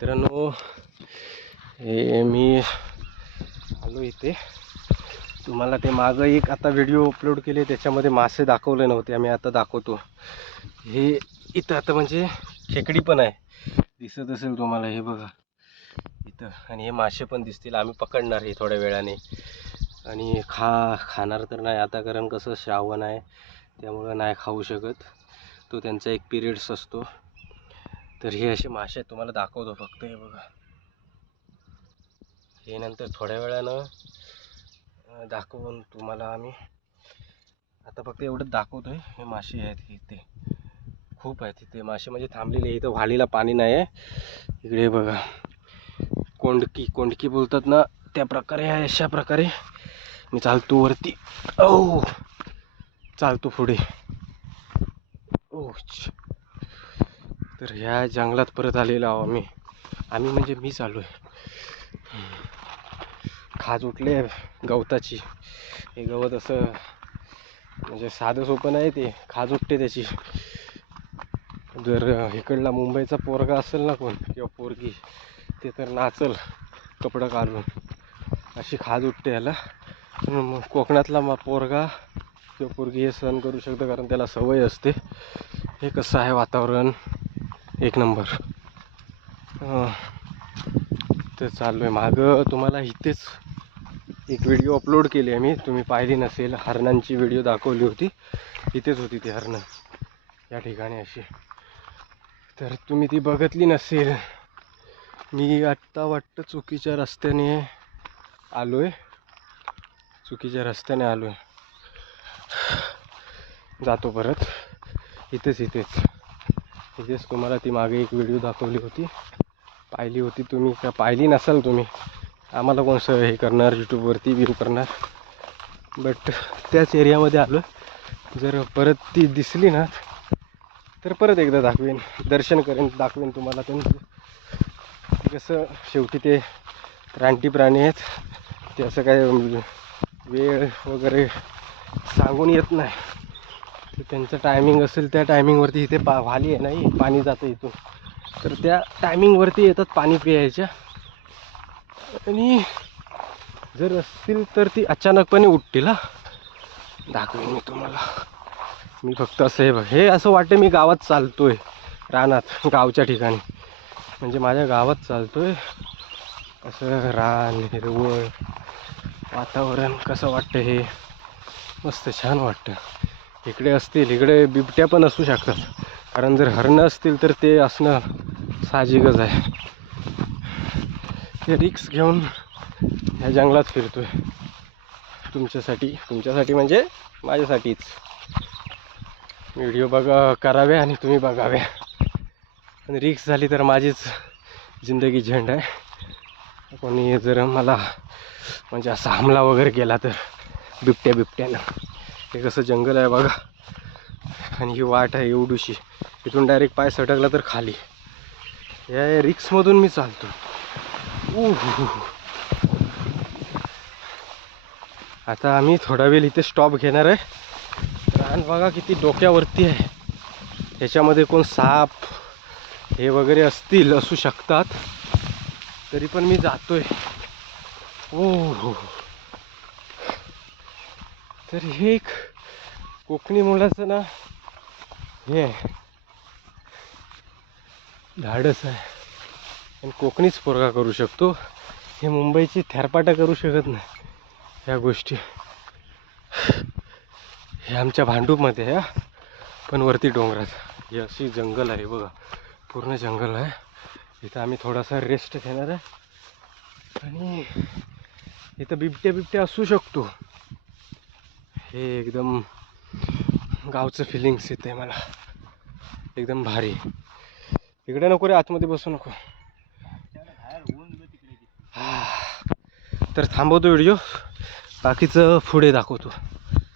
मित्रांनो, हे मी आलो इथे. तुम्हाला ते मागं एक आता व्हिडिओ अपलोड केले त्याच्यामध्ये मासे दाखवले नव्हते, आम्ही आता दाखवतो. हे इथं आता म्हणजे खेकडी पण आहे, दिसत असेल तुम्हाला, हे बघा इथं. आणि हे मासे पण दिसतील, आम्ही पकडणार हे थोड्या वेळाने. आणि खाणार तर नाही आता, कारण कसं श्रावण आहे त्यामुळं नाही खाऊ शकत, तो त्यांचा एक पिरियड्स असतो. तर हे असे मासे तुम्हाला दाखवतो फक्त. हे बघा, हे नंतर थोड्या वेळानं दाखवून तुम्हाला आम्ही. आता फक्त एवढंच दाखवतोय. हे मासे आहेत इथे, खूप आहेत इथे मासे, म्हणजे थांबलेले. इथं व्हाळीला पाणी नाही आहे. इकडे बघा, कोंडकी बोलतात ना, त्या प्रकारे आहे. अशा प्रकारे मी चालतो वरती. चालतो पुढे. तर ह्या जंगलात परत आलेलो आहो आम्ही म्हणजे मी चालू आहे. खाज उठले गवताची. हे गवत असं म्हणजे साधं सोपं नाही, ते खाज उठते त्याची. जर इकडला मुंबईचा पोरगा असेल ना कोण किंवा पोरगी, ते तर नाचल कपडं काढून, अशी खाज उठते याला. मग कोकणातला पोरगा किंवा पोरगी हे सहन करू शकतं, कारण त्याला सवय असते. हे कसं आहे वातावरण, एक नंबर. तर चालू आहे मागं. तुम्हाला इथेच एक व्हिडिओ अपलोड केली आहे मी, तुम्ही पाहिली नसेल. हरणांची व्हिडिओ दाखवली होती, इथेच होती ती हरणं या ठिकाणी अशी. तर तुम्ही ती बघितली नसेल. मी आत्ता वाटतं चुकीच्या रस्त्याने आलो आहे, जातो परत. इथेच तुम्हाला ती मागे एक व्हिडिओ दाखवली होती, पाहिली होती तुम्ही का? पाहिली नसाल तुम्ही, आम्हाला कोण हे करणार, यूट्यूबवरती व्ह्यू करणार. बट त्याच एरियामध्ये आलो. जर परत ती दिसली ना तर परत एकदा दाखवेन, दर्शन करेन, दाखवेन तुम्हाला त्यांचं. कसं शेवटी ते रानटी प्राणी आहेत, ते असं काय वेळ वगैरे सांगून येत नाही. ते त्यांचं टायमिंग असेल त्या टायमिंगवरती. इथे व्हाली आहे नाही, पाणी जातं इथून, तर त्या टायमिंगवरती येतात पाणी प्यायच्या. आणि जर असतील तर ती अचानकपणे उठतील. दाखवेन मी तुम्हाला. मी फक्त असं हे असं वाटतं मी गावात चालतोय, रानात, गावच्या ठिकाणी, म्हणजे माझ्या गावात चालतोय. असं रान, हिरवळ वातावरण कसं वाटतं, हे मस्त छान वाटतं. इकडे असतील, इकडे बिबट्या पण असू शकतात, कारण जर हरणं असतील तर ते असणं साहजिकच आहे. हे रिक्स घेऊन ह्या जंगलात फिरतोय तुमच्यासाठी म्हणजे माझ्यासाठीच. व्हिडिओ करावे आणि तुम्ही बघावे. आणि रिक्स झाली तर माझीच जिंदगी झंड आहे. कोणी जर मला म्हणजे असा हमला वगैरे केला तर बिबट्यानं. हे कसं जंगल आहे बघा, आणि ही वाट आहे एवढीशी, इथून डायरेक्ट पाय सटकला तर खाली. या रिक्समधून मी चालतो. आता आम्ही थोडा वेळ इथे स्टॉप घेणार आहे. रान बघा किती डोक्यावरती आहे. ह्याच्यामध्ये कोण साप हे वगैरे असू शकतात, तरी पण मी जातोय. तर हे एक कोकणी मुलाचं ना हे धाडस आहे, आणि कोकणीच पोरगा करू शकतो. हे मुंबईची थेरपाटा करू शकत नाही ह्या गोष्टी. हे आमच्या भांडूपमध्ये आहे, पण वरती डोंगरात. ही अशी जंगल आहे बघा, पूर्ण जंगल आहे. इथं आम्ही थोडासा रेस्ट घेणार आहे. आणि इथं बिबट्या असू शकतो. हे एकदम गावचं फिलिंग्स येते मला, एकदम भारी. इकडे नको रे, आतमध्ये बसू नको. तर थांबवतो व्हिडिओ, बाकीचं पुढे दाखवतो.